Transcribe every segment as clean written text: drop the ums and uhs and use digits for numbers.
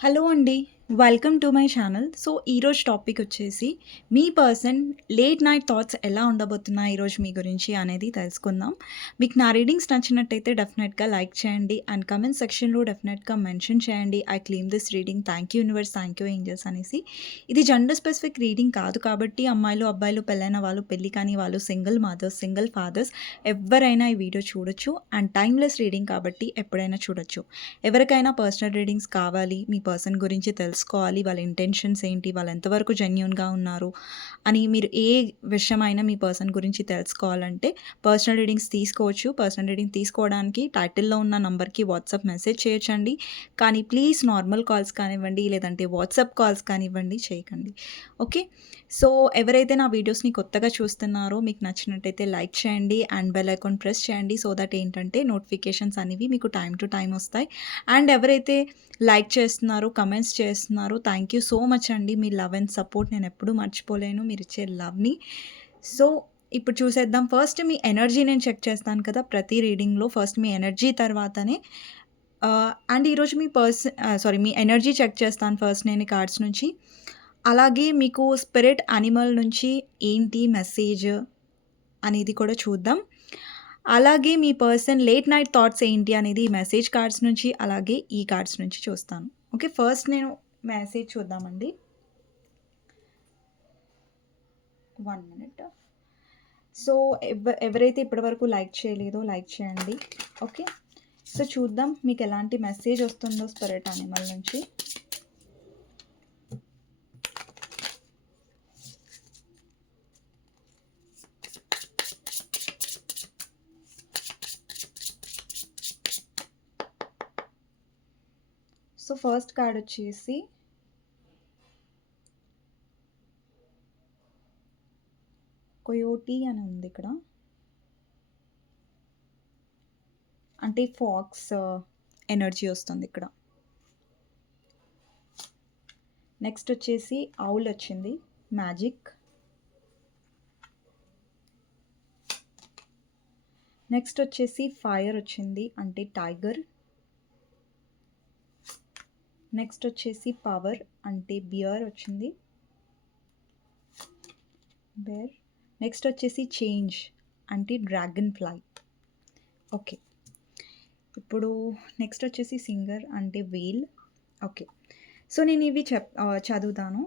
Hello అండి. Welcome to my channel. So, ఈరోజు topic వచ్చేసి మీ పర్సన్ లేట్ నైట్ థాట్స్ ఎలా ఉండబోతున్నాయి ఈరోజు మీ గురించి అనేది తెలుసుకుందాం. మీకు నా రీడింగ్స్ నచ్చినట్టయితే డెఫినెట్‌గా లైక్ చేయండి అండ్ కామెంట్ సెక్షన్‌లో డెఫినెట్‌గా మెన్షన్ చేయండి. I claim this reading. Thank you universe, thank you angels అనేసి. ఇది జెండర్ స్పెసిఫిక్ రీడింగ్ కాదు కాబట్టి అమ్మాయిలు, అబ్బాయిలు, పెళ్ళైన వాళ్ళు, పెళ్లి కాని వాళ్ళు, సింగిల్ మదర్స్, సింగిల్ ఫాదర్స్ ఎవ్వరైనా ఈ వీడియో చూడొచ్చు. అండ్ టైమ్‌లెస్ రీడింగ్ కాబట్టి ఎప్పుడైనా చూడొచ్చు. ఎవరికైనా పర్సనల్ రీడింగ్స్ కావాలి, మీ పర్సన్ గురించి తెలుసుకోవాలి, వాళ్ళ ఇంటెన్షన్స్ ఏంటి, వాళ్ళు ఎంతవరకు జెన్యూన్‌గా ఉన్నారు అని మీరు ఏ విషయమైనా మీ పర్సన్ గురించి తెలుసుకోవాలంటే పర్సనల్ రీడింగ్స్ తీసుకోవచ్చు. పర్సనల్ రీడింగ్ తీసుకోవడానికి టైటిల్‌లో ఉన్న నంబర్‌కి వాట్సాప్ మెసేజ్ చేయొచ్చండి. కానీ ప్లీజ్ నార్మల్ కాల్స్ కానివ్వండి, లేదంటే వాట్సాప్ కాల్స్ కానివ్వండి చేయకండి. ఓకే. సో, ఎవరైతే నా వీడియోస్‌ని కొత్తగా చూస్తున్నారో మీకు నచ్చినట్టయితే లైక్ చేయండి అండ్ బెల్ ఐకాన్ ప్రెస్ చేయండి. సో దట్ ఏంటంటే నోటిఫికేషన్స్ అనేవి మీకు టైమ్ టు టైమ్ వస్తాయి. అండ్ ఎవరైతే లైక్ చేస్తున్నారో, కమెంట్స్ చేస్తున్నారో థ్యాంక్ యూ సో మచ్ అండి. మీ లవ్ అండ్ సపోర్ట్ నేను ఎప్పుడూ మర్చిపోలేను, మీరిచ్చే లవ్‌ని. సో, ఇప్పుడు చూసేద్దాం. ఫస్ట్ మీ ఎనర్జీ నేను చెక్ చేస్తాను కదా ప్రతి రీడింగ్‌లో. ఫస్ట్ మీ ఎనర్జీ తర్వాతనే అండ్ ఈరోజు మీ ఎనర్జీ చెక్ చేస్తాను ఫస్ట్ నేను ఈ కార్డ్స్ నుంచి. అలాగే మీకు స్పిరిట్ యానిమల్ నుంచి ఏంటి మెసేజ్ అనేది కూడా చూద్దాం. అలాగే మీ పర్సన్ లేట్ నైట్ థాట్స్ ఏంటి అనేది ఈ మెసేజ్ కార్డ్స్ నుంచి, అలాగే ఈ కార్డ్స్ నుంచి చూస్తాను. ఓకే. ఫస్ట్ నేను మెసేజ్ చూద్దామండి. 1 మినిట్. సో, ఎవరైతే ఇప్పటివరకు లైక్ చేయలేదో లైక్ చేయండి. ఓకే. సో, చూద్దాం మీకు ఎలాంటి మెసేజ్ వస్తుందో స్పిరిట్ యానిమల్ నుంచి. సో, ఫస్ట్ కార్డ్ వచ్చేసి కొయోటీ అని ఉంది ఇక్కడ. అంటే ఫాక్స్ ఎనర్జీ వస్తుంది ఇక్కడ. నెక్స్ట్ వచ్చేసి ఔల్ వచ్చింది, మ్యాజిక్. నెక్స్ట్ వచ్చేసి ఫైర్ వచ్చింది, అంటే టైగర్. నెక్స్ట్ వచ్చేసి పవర్, అంటే బియర్ వచ్చింది, బేర్. నెక్స్ట్ వచ్చేసి చేంజ్, అంటే డ్రాగన్ ఫ్లై. ఓకే. ఇప్పుడు నెక్స్ట్ వచ్చేసి సింగర్, అంటే వేల్. ఓకే. సో, నేను ఇవి చదువుతాను.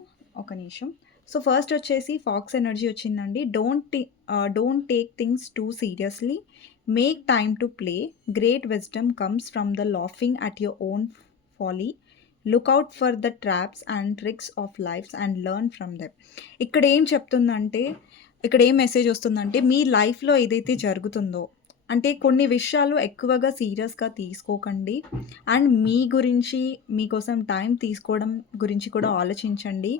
ఒక నిమిషం. సో, ఫస్ట్ వచ్చేసి ఫాక్స్ ఎనర్జీ వచ్చిందండి. Don't take things too seriously, make time to play, great wisdom comes from the laughing at your own folly, look out for the traps and tricks of life's and learn from them. ఇక్కడ ఏం చెప్తుందంటే, ఇక్కడ ఏం message వస్తుందంటే, మీ లైఫ్లో ఏదైతే జరుగుతుందో, అంటే కొన్ని విషయాలు ఎక్కువగా సీరియస్గా తీసుకోకండి. అండ్ మీ గురించి, మీకోసం టైం తీసుకోవడం గురించి కూడా ఆలోచించండి.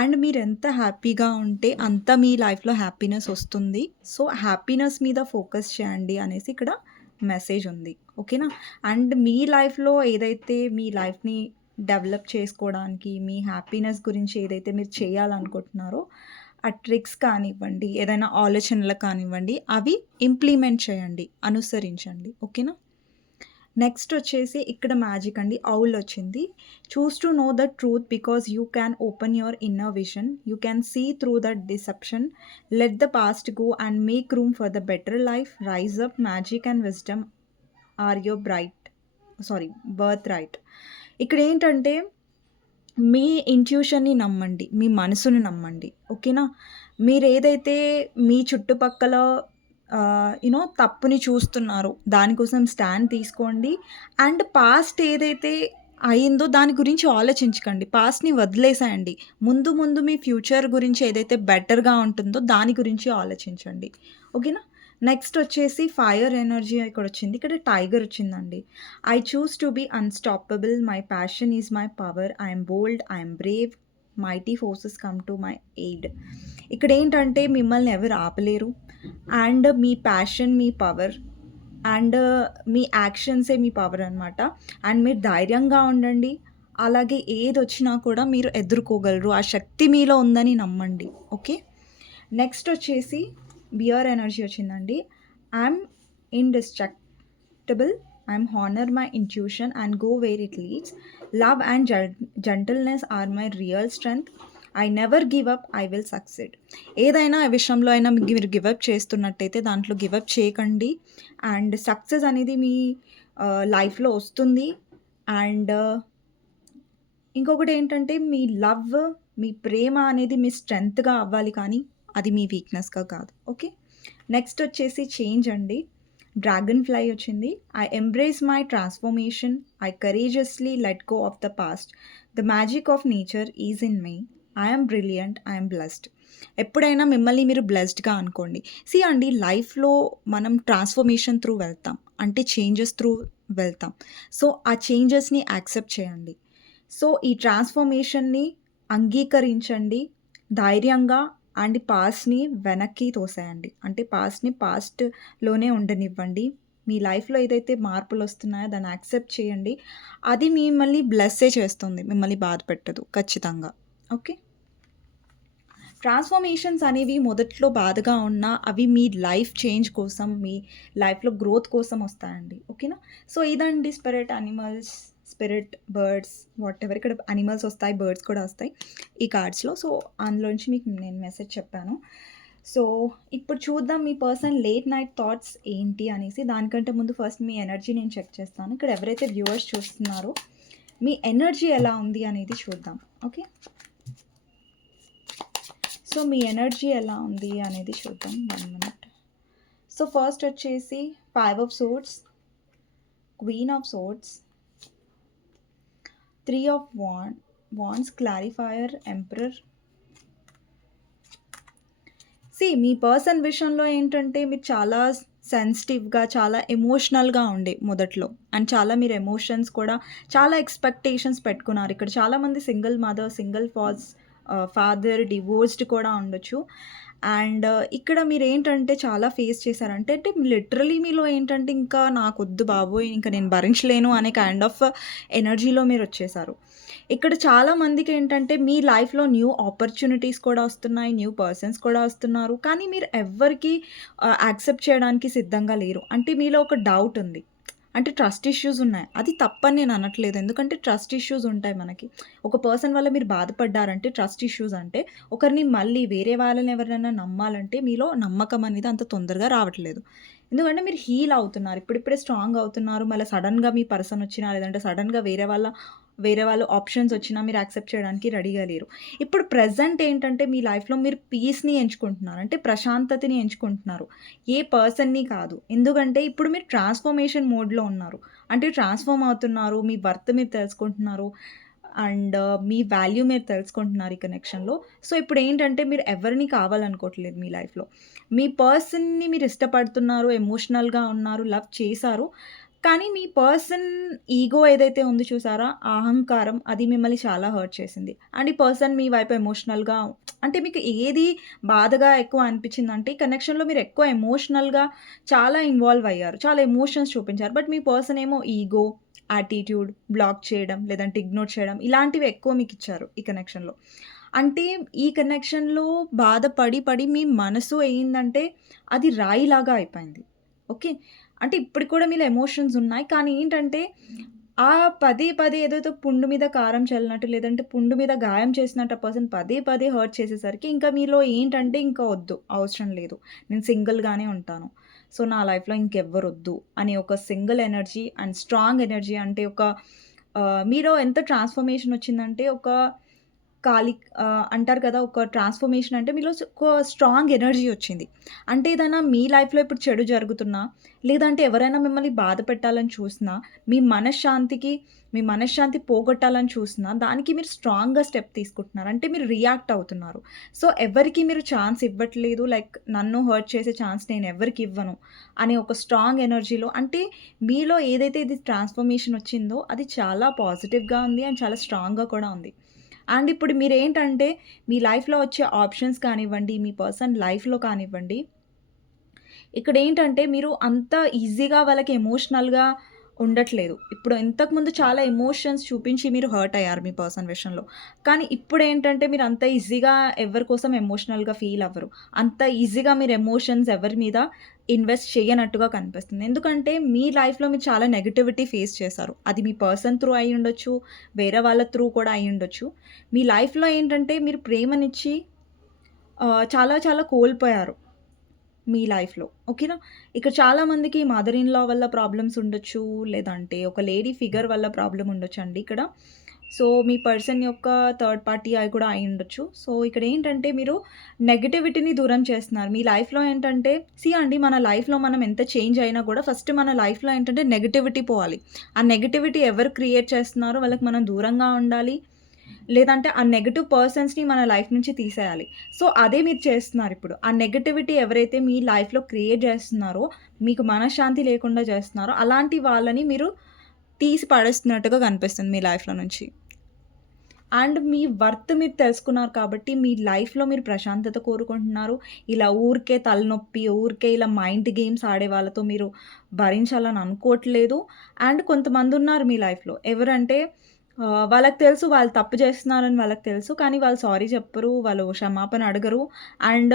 అండ్ మీరు ఎంత హ్యాపీగా ఉంటే అంత మీ లైఫ్లో హ్యాపీనెస్ వస్తుంది. సో, హ్యాపీనెస్ మీద ఫోకస్ చేయండి అనేసి ఇక్కడ మెసేజ్ ఉంది. ఓకేనా. అండ్ మీ లైఫ్లో ఏదైతే మీ లైఫ్ని డెవలప్ చేసుకోవడానికి, మీ హ్యాపీనెస్ గురించి ఏదైతే మీరు చేయాలనుకుంటున్నారో ఆ ట్రిక్స్ కానివ్వండి, ఏదైనా ఆలోచనలు కానివ్వండి, అవి ఇంప్లిమెంట్ చేయండి, అనుసరించండి. ఓకేనా. నెక్స్ట్ వచ్చేసి ఇక్కడ మ్యాజిక్ అండి, ఔల్ వచ్చింది. Choose to know the truth because you can open your inner vision, you can see through the deception, let the past go and make room for the better life, rise up, magic and wisdom are your birthright. ఇక్కడ ఏంటంటే మీ ఇంట్యూషన్‌ని నమ్మండి, మీ మనసుని నమ్మండి. ఓకేనా. మీరేదైతే మీ చుట్టుపక్కల తప్పుని చూస్తున్నారో దానికోసం స్టాండ్ తీసుకోండి. అండ్ పాస్ట్ ఏదైతే అయిందో దాని గురించి ఆలోచించకండి. పాస్ట్‌ని వదిలేసేయండి. ముందు ముందు మీ ఫ్యూచర్ గురించి ఏదైతే బెటర్‌గా ఉంటుందో దాని గురించి ఆలోచించండి. ఓకేనా. నెక్స్ట్ వచ్చేసి ఫైర్ ఎనర్జీ ఇక్కడొచ్చింది. ఇక్కడ టైగర్ వచ్చిందండి. I choose to be unstoppable, my passion is my power, I'm bold, I'm brave, mighty forces come to my aid. ఇక్కడేంటంటే మిమ్మల్ని ఎవరు ఆపలేరు. అండ్ మీ ప్యాషన్ మీ పవర్, అండ్ మీ యాక్షన్సే మీ పవర్ అనమాట. అండ్ మీరు ధైర్యంగా ఉండండి. అలాగే ఏదొచ్చినా కూడా మీరు ఎదుర్కోగలరు. ఆ శక్తి మీలో ఉందని నమ్మండి. ఓకే. నెక్స్ట్ వచ్చేసి బియర్ ఎనర్జీ వచ్చిందండి. I'm indestructible, I'm honor my intuition and go where it leads. Love and gentleness are my real strength. I never give up, I will succeed. ఏదైనా విషయంలో అయినా మీరు గివప్ చేస్తున్నట్టయితే దాంట్లో గివప్ చేయకండి. And success అనేది మీ లైఫ్లో వస్తుంది. అండ్ ఇంకొకటి ఏంటంటే మీ లవ్, మీ ప్రేమ అనేది మీ స్ట్రెంగ్త్గా అవ్వాలి, కానీ అది మీ వీక్నెస్గా కాదు. ఓకే, నెక్స్ట్ వచ్చేసి చేంజ్ అండి. డ్రాగన్ ఫ్లై వచ్చింది. I embrace my transformation. I courageously let go of the past. The magic of nature is in me. I'm brilliant, I'm blessed. ఎప్పుడైనా మిమ్మల్ని మీరు బ్లెస్డ్గా అనుకోండి. సి అండి, లైఫ్లో మనం ట్రాన్స్ఫర్మేషన్ త్రూ వెళ్తాం, అంటే చేంజెస్ త్రూ వెళ్తాం. సో ఆ చేంజెస్ని యాక్సెప్ట్ చేయండి. సో ఈ ట్రాన్స్ఫర్మేషన్ని అంగీకరించండి ధైర్యంగా. అండ్ పాస్ట్ని వెనక్కి తోసేయండి, అంటే పాస్ట్ని పాస్ట్లోనే ఉండనివ్వండి. మీ లైఫ్లో ఏదైతే మార్పులు వస్తున్నాయో దాన్ని యాక్సెప్ట్ చేయండి. అది మిమ్మల్ని బ్లెస్సే చేస్తుంది, మిమ్మల్ని బాధ పెట్టదు ఖచ్చితంగా. ఓకే, ట్రాన్స్ఫర్మేషన్స్ అనేవి మొదట్లో బాధగా ఉన్నా అవి మీ లైఫ్ చేంజ్ కోసం, మీ లైఫ్లో గ్రోత్ కోసం వస్తాయండి. ఓకేనా? సో ఇదండి spirit animals, spirit birds, what ever. ఇక్కడ అనిమల్స్ వస్తాయి, బర్డ్స్ కూడా వస్తాయి ఈ కార్డ్స్లో. సో అందులోంచి మీకు నేను మెసేజ్ చెప్పాను. సో ఇప్పుడు చూద్దాం మీ పర్సన్ లేట్ నైట్ థాట్స్ ఏంటి అనేసి. దానికంటే ముందు ఫస్ట్ మీ ఎనర్జీ నేను చెక్ చేస్తాను. ఇక్కడ ఎవరైతే వ్యూవర్స్ చూస్తున్నారో మీ ఎనర్జీ ఎలా ఉంది అనేది చూద్దాం. ఓకే, సో మీ ఎనర్జీ ఎలా ఉంది అనేది చూద్దాం. 1 minute. సో ఫస్ట్ వచ్చేసి 5 of Swords, Queen of Swords, 3 of Wands, Clarifier, Emperor. Me person విషయంలో ఏంటంటే మీరు చాలా సెన్సిటివ్గా, చాలా ఎమోషనల్గా ఉండే మొదట్లో. అండ్ చాలా మీరు ఎమోషన్స్ కూడా చాలా ఎక్స్పెక్టేషన్స్ పెట్టుకున్నారు. ఇక్కడ చాలామంది single mother, single father, divorced కూడా ఉండొచ్చు. అండ్ ఇక్కడ మీరు ఏంటంటే చాలా ఫేస్ చేశారంటే, అంటే లిటరలీ మీలో ఏంటంటే ఇంకా నాకొద్దు బాబోయ్, ఇంకా నేను భరించలేను అనే కైండ్ ఆఫ్ ఎనర్జీలో మీరు వచ్చేసారు. ఇక్కడ చాలా మందికి ఏంటంటే మీ లైఫ్లో న్యూ ఆపర్చునిటీస్ కూడా వస్తున్నాయి, న్యూ పర్సన్స్ కూడా వస్తున్నారు, కానీ మీరు ఎవ్వరికి యాక్సెప్ట్ చేయడానికి సిద్ధంగా లేరు. అంటే మీలో ఒక డౌట్ ఉంది, అంటే ట్రస్ట్ ఇష్యూస్ ఉన్నాయి. అది తప్పని నేను అనట్లేదు, ఎందుకంటే ట్రస్ట్ ఇష్యూస్ ఉంటాయి మనకి. ఒక పర్సన్ వల్ల మీరు బాధపడ్డారంటే ట్రస్ట్ ఇష్యూస్ అంటే, ఒకరిని మళ్ళీ వేరే వాళ్ళని ఎవరైనా నమ్మాలంటే మీలో నమ్మకం అనేది అంత తొందరగా రావట్లేదు. ఎందుకంటే మీరు హీల్ అవుతున్నారు, ఇప్పుడిప్పుడే స్ట్రాంగ్ అవుతున్నారు. మళ్ళీ సడన్గా మీ పర్సన్ వచ్చినా, లేదంటే సడన్గా వేరే వాళ్ళు ఆప్షన్స్ వచ్చినా మీరు యాక్సెప్ట్ చేయడానికి రెడీగా లేరు. ఇప్పుడు ప్రెజెంట్ ఏంటంటే మీ లైఫ్లో మీరు పీస్ని ఎంచుకుంటున్నారు, అంటే ప్రశాంతతని ఎంచుకుంటున్నారు, ఏ పర్సన్ని కాదు. ఎందుకంటే ఇప్పుడు మీరు ట్రాన్స్ఫర్మేషన్ మోడ్లో ఉన్నారు, అంటే ట్రాన్స్ఫార్మ్ అవుతున్నారు, మీ వర్త్ మీరు తెలుసుకుంటున్నారు, అండ్ మీ వాల్యూ మీరు తెలుసుకుంటున్నారు ఈ కనెక్షన్లో. సో ఇప్పుడు ఏంటంటే మీరు ఎవరిని కావాలనుకోవట్లేదు మీ లైఫ్లో. మీ పర్సన్ని మీరు ఇష్టపడుతున్నారు, ఎమోషనల్గా ఉన్నారు, లవ్ చేశారు, కానీ మీ పర్సన్ ఈగో ఏదైతే ఉంది చూసారా, ఆ అహంకారం, అది మిమ్మల్ని చాలా హర్ట్ చేసింది. అండ్ ఈ పర్సన్ మీ వైపు ఎమోషనల్గా, అంటే మీకు ఏది బాధగా ఎక్కువ అనిపించిందంటే ఈ కనెక్షన్లో మీరు ఎక్కువ ఎమోషనల్గా చాలా ఇన్వాల్వ్ అయ్యారు, చాలా ఎమోషన్స్ చూపించారు. బట్ మీ పర్సన్ ఏమో ఈగో, యాటిట్యూడ్, బ్లాక్ చేయడం, లేదంటే ఇగ్నోర్ చేయడం, ఇలాంటివి ఎక్కువ మీకు ఇచ్చారు ఈ కనెక్షన్లో. అంటే ఈ కనెక్షన్లో బాధపడి మీ మనసు ఏంటంటే అది రాయిలాగా అయిపోయింది. ఓకే, అంటే ఇప్పుడు కూడా మీలో ఎమోషన్స్ ఉన్నాయి, కానీ ఏంటంటే ఆ పదే ఏదైతే పుండు మీద కారం చల్లినట్టు, లేదంటే పుండు మీద గాయం చేసినట్టు ఆ పర్సన్ పదే హర్ట్ చేసేసరికి ఇంకా మీలో ఏంటంటే ఇంకా వద్దు, అవసరం లేదు, నేను సింగిల్గానే ఉంటాను, సో నా లైఫ్లో ఇంకెవ్వరొద్దు అనే ఒక single energy and strong energy. అంటే ఒక మీలో ఎంత ట్రాన్స్ఫర్మేషన్ వచ్చిందంటే ఒక అంటారు కదా, ఒక ట్రాన్స్ఫర్మేషన్ అంటే మీలో ఒక స్ట్రాంగ్ ఎనర్జీ వచ్చింది. అంటే ఏదైనా మీ లైఫ్లో ఇప్పుడు చెడు జరుగుతున్నా, లేదంటే ఎవరైనా మిమ్మల్ని బాధ పెట్టాలని చూసినా, మీ మనశ్శాంతి పోగొట్టాలని చూసినా, దానికి మీరు స్ట్రాంగ్గా స్టెప్ తీసుకుంటున్నారు, అంటే మీరు రియాక్ట్ అవుతున్నారు. సో ఎవరికి మీరు ఛాన్స్ ఇవ్వట్లేదు, లైక్ నన్ను హర్ట్ చేసే ఛాన్స్ నేను ఎవరికి ఇవ్వను అనే ఒక స్ట్రాంగ్ ఎనర్జీలో. అంటే మీలో ఏదైతే ఇది ట్రాన్స్ఫర్మేషన్ వచ్చిందో అది చాలా పాజిటివ్గా ఉంది అండ్ చాలా స్ట్రాంగ్గా కూడా ఉంది. అండ్ ఇప్పుడు మీరేంటంటే మీ లైఫ్లో వచ్చే ఆప్షన్స్ కానివ్వండి, మీ పర్సన్ లైఫ్లో కానివ్వండి, ఇక్కడ ఏంటంటే మీరు అంత ఈజీగా వాళ్ళకి ఎమోషనల్గా ఉండట్లేదు. ఇప్పుడు ఇంతకుముందు చాలా ఎమోషన్స్ చూపించి మీరు హర్ట్ అయ్యారు మీ పర్సన్ విషయంలో. కానీ ఇప్పుడేంటంటే మీరు అంత ఈజీగా ఎవరి కోసం ఎమోషనల్‌గా ఫీల్ అవ్వరు. అంత ఈజీగా మీరు ఎమోషన్స్ ఎవరి మీద ఇన్వెస్ట్ చేయనట్టుగా కనిపిస్తుంది. ఎందుకంటే మీ లైఫ్‌లో మీరు చాలా నెగటివిటీ ఫేస్ చేశారు. అది మీ పర్సన్ త్రూ అయ్యుండొచ్చు, వేరే వాళ్ళ త్రూ కూడా అయ్యుండొచ్చు. మీ లైఫ్‌లో ఏంటంటే మీరు ప్రేమనిచ్చి చాలా చాలా కోల్పోయారు. మీ లైఫ్‌లో. ఓకేనా? ఇక్కడ చాలామందికి మదర్ ఇన్ లా వల్ల ప్రాబ్లమ్స్ ఉండొచ్చు. లేదంటే ఒక లేడీ ఫిగర్ వల్ల ప్రాబ్లమ్ ఉండొచ్చండి ఇక్కడ. సో, మీ పర్సన్ యొక్క థర్డ్ పార్టీ అయి కూడా అయ్యుండొచ్చు. సో, ఇక్కడేంటంటే మీరు నెగటివిటీని దూరం చేస్తున్నారు. మీ లైఫ్‌లో ఏంటంటే అండి మన లైఫ్‌లో మనం ఎంత చేంజ్ అయినా కూడా ఫస్ట్ మన లైఫ్‌లో ఏంటంటే నెగటివిటీ పోవాలి. ఆ నెగటివిటీ ఎవరు క్రియేట్ చేస్తున్నారో వాళ్ళకి మనం దూరంగా ఉండాలి. లేదంటే ఆ నెగెటివ్ పర్సన్స్‌ని మన లైఫ్ నుంచి తీసేయాలి. సో, అదే మీరు చేస్తున్నారిప్పుడు. ఆ నెగటివిటీ ఎవరైతే మీ లైఫ్‌లో క్రియేట్ జేస్తున్నారో, మీకు మనశ్శాంతి లేకుండా చేస్తున్నారో, అలాంటి వాళ్ళని మీరు తీసి పడేస్తున్నట్టుగా కనిపిస్తుంది మీ లైఫ్‌లో నుంచి. అండ్ మీ వర్త్ మీరు తెలుసుకున్నారు కాబట్టి, మీ లైఫ్‌లో మీరు ప్రశాంతత కోరుకుంటున్నారు. ఇలా ఊరికే తలనొప్పి, ఊరికే ఇలా మైండ్ గేమ్స్ ఆడే వాళ్ళతో మీరు భరించాలని అనుకోవట్లేదు. అండ్ కొంతమందున్నారు మీ లైఫ్‌లో. ఎవరంటే వాళ్ళకి తెలుసు వాళ్ళు తప్పు చేస్తున్నారని వాళ్ళకి తెలుసు. కానీ వాళ్ళు సారీ చెప్పరు. వాళ్ళు క్షమాపణ అడగరు. అండ్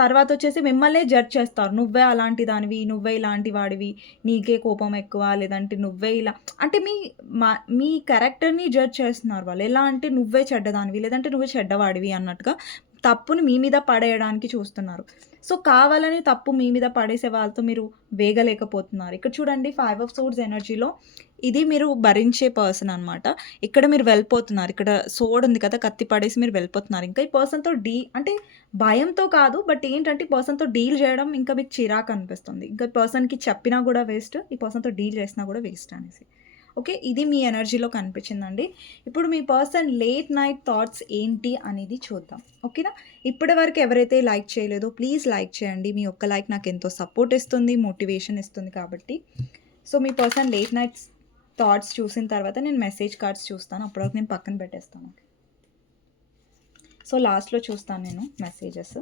తర్వాతొచ్చేసి మిమ్మల్నే జడ్జ్ చేస్తారు. నువ్వే అలాంటి దానివి, నువ్వే ఇలాంటి వాడివి, నీకే కోపం ఎక్కువ, లేదంటే నువ్వే ఇలా అంటే మ మీ క్యారెక్టర్‌ని జడ్జ్ చేస్తున్నారు వాళ్ళు. ఎలా అంటే నువ్వే చెడ్డదానివి, లేదంటే నువ్వే చెడ్డవాడివి అన్నట్టుగా తప్పుని మీ మీద పడేయడానికి చూస్తున్నారు. సో, కావాలని తప్పు మీ మీద పడేసే వాళ్ళతో మీరు వేగలేకపోతున్నారు. ఇక్కడ చూడండి 5 ఆఫ్ సోర్డ్స్ ఎనర్జీలో ఇది మీరు భరించే పర్సన్ అనమాట. ఇక్కడ మీరు వెళ్ళిపోతున్నారు. ఇక్కడ సోడ్ ఉంది కదా! కత్తి పడేసి మీరు వెళ్ళిపోతున్నారు. ఇంకా ఈ పర్సన్‌తో అంటే భయంతో కాదు. బట్ ఏంటంటే ఈ పర్సన్‌తో డీల్ చేయడం ఇంకా మీకు చిరాకనిపిస్తుంది. ఇంకా పర్సన్‌కి చెప్పినా గూడా వేస్ట్. ఈ పర్సన్‌తో డీల్ చేసినా గూడా వేస్ట్ అనేసి. ఓకే. ఇది మీ ఎనర్జీలో కనిపించిందండి. ఇప్పుడు మీ పర్సన్ లేట్ నైట్ థాట్స్ ఏంటి అనేది చూద్దాం. ఓకేనా? ఇప్పటి వరకు ఎవరైతే లైక్ చేయలేదో ప్లీజ్ లైక్ చేయండి. మీ ఒక్క లైక్ నాకెంతో సపోర్ట్ ఇస్తుంది, మోటివేషన్ ఇస్తుంది కాబట్టి. సో, మీ పర్సన్ లేట్ నైట్స్ థాట్స్ చూసిన తర్వాత నేను మెసేజ్ కార్డ్స్ చూస్తాను. అప్పటివరకు నేను పక్కన పెట్టేస్తాను. సో, లాస్ట్‌లో చూస్తాను నేను మెసేజెస్.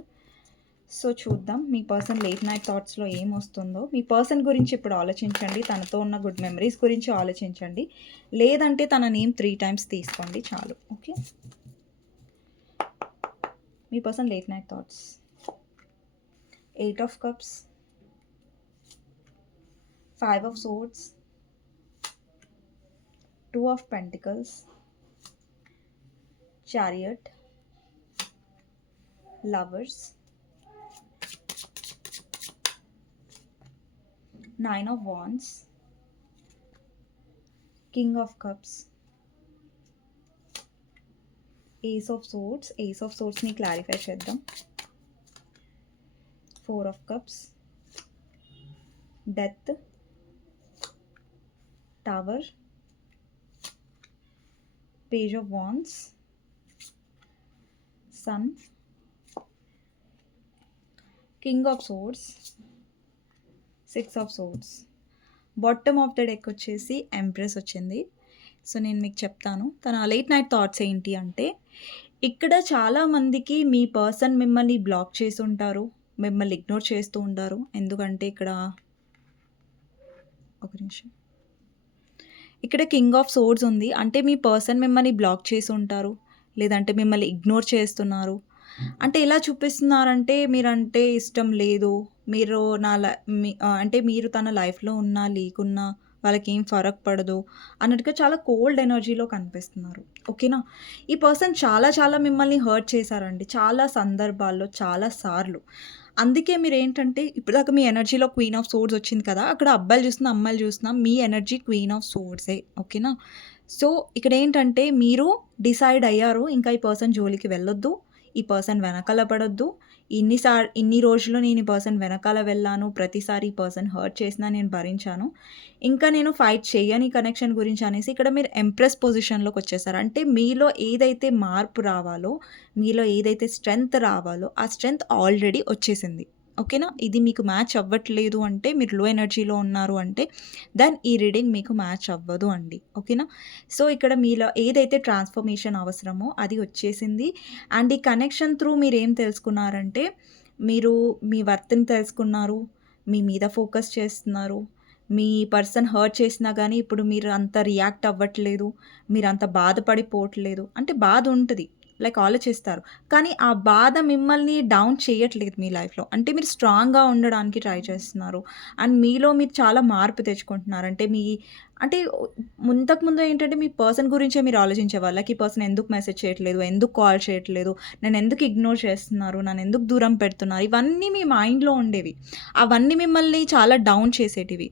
సో, చూద్దాం మీ పర్సన్ లేట్ నైట్ థాట్స్‌లో ఏమొస్తుందో. మీ పర్సన్ గురించి ఇప్పుడు ఆలోచించండి. తనతో ఉన్న గుడ్ మెమరీస్ గురించి ఆలోచించండి. లేదంటే తన నేమ్ 3 టైమ్స్ తీసుకోండి చాలు. Okay. Me person late night thoughts. 8 of cups, 5 of swords, 2 of pentacles, chariot, lovers, 9 of wands, king of cups, ace of swords ని క్లారిఫై చేద్దాం. 4 of cups, death, tower, page of wands, sun, king of swords, 6 of swords. Bottom of the deck వచ్చేసి empress వచ్చింది. So, నేను మీకు చెప్తాను తన late night thoughts ఏంటి అంటే, ఇక్కడ చాలామందికి మీ పర్సన్ మిమ్మల్ని బ్లాక్ చేసి ఉంటారు. మిమ్మల్ని ఇగ్నోర్ చేస్తూ ఉంటారు. ఎందుకంటే ఇక్కడ ఒక నిమిషం. ఇక్కడ కింగ్ ఆఫ్ సోర్డ్స్ ఉంది. అంటే మీ పర్సన్ మిమ్మల్ని బ్లాక్ చేసి ఉంటారు. లేదంటే మిమ్మల్ని ఇగ్నోర్ చేస్తున్నారు. అంటే ఎలా చూపిస్తున్నారంటే మీరంటే ఇష్టం లేదు. మీరు నా లై మీ అంటే మీరు తన లైఫ్‌లో ఉన్నా, లేకున్నా వాళ్ళకేం ఫరక్ పడదు అన్నట్టుగా చాలా కోల్డ్ ఎనర్జీలో కనిపిస్తున్నారు. ఓకేనా? ఈ పర్సన్ చాలా చాలా మిమ్మల్ని హర్ట్ చేశారండి. చాలా సందర్భాల్లో, చాలా సార్లు. అందుకే మీరేంటంటే ఇప్పటిదాకా మీ ఎనర్జీలో క్వీన్ ఆఫ్ సోర్డ్స్ వచ్చింది కదా! అక్కడ అబ్బాయిలు చూసినా, అమ్మాయిలు చూసినా మీ ఎనర్జీ క్వీన్ ఆఫ్ సోర్డ్సే. ఓకేనా? సో, ఇక్కడేంటంటే మీరు డిసైడ్ అయ్యారు. ఇంకా ఈ పర్సన్ జోలికి వెళ్ళొద్దు. ఈ పర్సన్ వెనకాల పడొద్దు. ఇన్ని రోజులు నేను ఈ పర్సన్ వెనకాల వెళ్ళాను. ప్రతిసారి ఈ పర్సన్ హర్ట్ చేసినా నేను భరించాను. ఇంకా నేను ఫైట్ చెయ్యని కనెక్షన్ గురించి అనేసి ఇక్కడ మీరు ఎంప్రెస్ పొజిషన్‌లోకొచ్చేసారు. అంటే మీలో ఏదైతే మార్పు రావాలో, మీలో ఏదైతే స్ట్రెంగ్త్ రావాలో, ఆ స్ట్రెంగ్త్ ఆల్రెడీ వచ్చేసింది. ఓకేనా? ఇది మీకు మ్యాచ్ అవ్వట్లేదు అంటే, మీరు లో ఎనర్జీలో ఉన్నారు అంటే, దెన్ ఈ రీడింగ్ మీకు మ్యాచ్ అవ్వదు అండి. ఓకేనా? సో, ఇక్కడ మీలో ఏదైతే ట్రాన్స్‌ఫర్మేషన్ అవసరమో అది వచ్చేసింది. అండ్ ఈ కనెక్షన్ త్రూ మీరేం తెలుసుకున్నారంటే, మీరు మీ వర్త్‌ని తెలుసుకున్నారు. మీ మీద ఫోకస్ చేస్తున్నారు. మీ పర్సన్ హర్ట్ చేసినా గానీ ఇప్పుడు మీరు అంత రియాక్ట్ అవ్వట్లేదు. మీరంత బాధపడిపోవట్లేదు. అంటే బాధ ఉంటది. లైక్ ఆలోచిస్తారు. కానీ ఆ బాధ మిమ్మల్ని డౌన్ చేయట్లేదు మీ లైఫ్‌లో. అంటే మీరు స్ట్రాంగ్‌గా ఉండడానికి ట్రై చేస్తున్నారు. అండ్ మీలో మీరు చాలా మార్పు తెచ్చుకుంటున్నారు. అంటే మీ అంటే ఇంతకుముందు ఏంటంటే మీ పర్సన్ గురించే మీరు ఆలోచించేవాళ్ళు. లైక్ ఈ పర్సన్ ఎందుకు మెసేజ్ చేయట్లేదు? ఎందుకు కాల్ చేయట్లేదు? నన్నెందుకు ఇగ్నోర్ చేస్తున్నారు? నన్నెందుకు దూరం పెడుతున్నారు? ఇవన్నీ మీ మైండ్‌లో ఉండేవి. అవన్నీ మిమ్మల్ని చాలా డౌన్ చేసేటివి.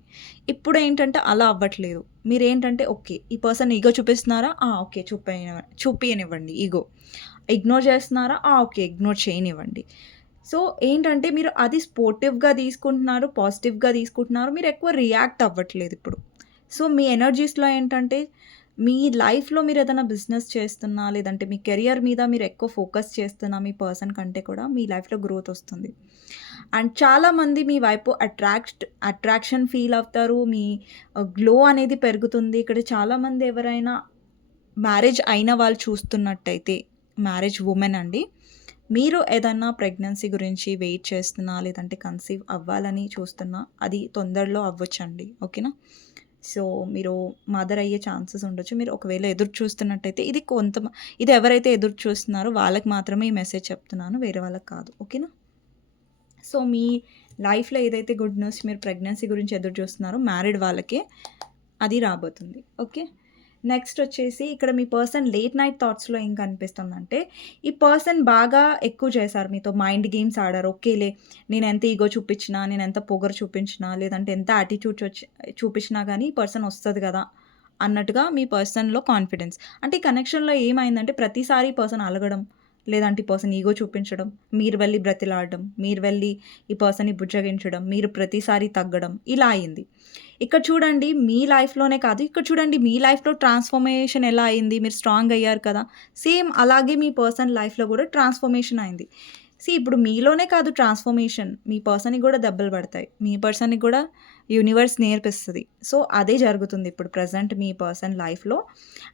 ఇప్పుడేంటంటే అలా అవ్వట్లేదు. మీరేంటంటే ఓకే. ఈ పర్సన్ ఇగో చూపిస్తున్నారా? ఓకే. చూపియనివ్వండి ఇగో. ఇగ్నోర్ చేస్తున్నారా? ఓకే. ఇగ్నోర్ చేయనివ్వండి. సో, ఏంటంటే మీరు అది స్పోర్టివ్‌గా తీసుకుంటున్నారు, పాజిటివ్‌గా తీసుకుంటున్నారు. మీరెక్కువ రియాక్ట్ అవ్వట్లేదిప్పుడు. సో, మీ ఎనర్జీస్‌లో ఏంటంటే మీ లైఫ్‌లో మీరేదైనా బిజినెస్ చేస్తున్నా, లేదంటే మీ కెరియర్ మీద మీరెక్కువ ఫోకస్ చేస్తున్నా మీ పర్సన్ కంటే కూడా మీ లైఫ్‌లో గ్రోతొస్తుంది. అండ్ చాలామంది మీ వైపు అట్రాక్షన్ ఫీల్ అవుతారు. మీ గ్లో అనేది పెరుగుతుంది. ఇక్కడ చాలామంది ఎవరైనా మ్యారేజ్ అయిన వాళ్ళు చూస్తున్నట్టయితే, మ్యారేజ్ వుమెన్ అండి. మీరు ఏదన్నా ప్రెగ్నెన్సీ గురించి వెయిట్ చేస్తున్నా, లేదంటే కన్సీవ్ అవ్వాలని చూస్తున్నా, అది తొందరలో అవ్వొచ్చండి. ఓకేనా? సో, మీరు మదర్ అయ్యే ఛాన్సెస్ ఉండొచ్చు. మీరు ఒకవేళ ఎదురు చూస్తున్నట్టయితే ఇది ఎవరైతే ఎదురు చూస్తున్నారో వాళ్ళకి మాత్రమే ఈ మెసేజ్ చెప్తున్నాను. వేరే వాళ్ళకి కాదు. ఓకేనా? సో, మీ లైఫ్‌లో ఏదైతే గుడ్ న్యూస్ మీరు ప్రెగ్నెన్సీ గురించి ఎదురు చూస్తున్నారో మ్యారీడ్ వాళ్ళకే అది రాబోతుంది. ఓకే. నెక్స్ట్ వచ్చేసి ఇక్కడ మీ పర్సన్ లేట్ నైట్ థాట్స్‌లో ఏం కనిపిస్తుందంటే, ఈ పర్సన్ బాగా ఎక్కువ చేశారు మీతో మైండ్ గేమ్స్ ఆడారు. ఓకేలే నేనెంత ఇగో చూపించినా, నేనెంత పొగరు చూపించినా, లేదంటే ఎంత యాటిట్యూడ్ చూపించినా గానీ ఈ పర్సన్ వస్తది గదా! అన్నట్టుగా మీ పర్సన్‌లో కాన్ఫిడెన్స్. అంటే ఈ కనెక్షన్‌లో ఏమైందంటే ప్రతిసారి ఈ పర్సన్ అలగడం, లేదంటే ఈ పర్సన్ ఈగో చూపించడం, మీరు వెళ్లి బ్రతిలాడడం, మీరు వెళ్లి ఈ పర్సన్‌ని బుజ్జగించడం, మీరు ప్రతిసారి తగ్గడం ఇలా అయింది. ఇక్కడ చూడండి మీ లైఫ్‌లోనే కాదు, ఇక్కడ చూడండి మీ లైఫ్‌లో ట్రాన్స్‌ఫర్మేషన్ ఎలా అయింది? మీరు స్ట్రాంగ్ అయ్యారు కదా! సేమ్ అలాగే మీ పర్సన్ లైఫ్‌లో గూడా ట్రాన్స్‌ఫర్మేషన్ అయింది. ఇప్పుడు మీలోనే కాదు ట్రాన్స్‌ఫర్మేషన్, మీ పర్సన్‌కి గూడా దెబ్బలు పడతాయి. మీ పర్సన్‌కి గూడా యూనివర్స్ నేర్పిస్తది. సో, అదే జరుగుతుంది ఇప్పుడు ప్రెజెంట్ మీ పర్సన్ లైఫ్‌లో.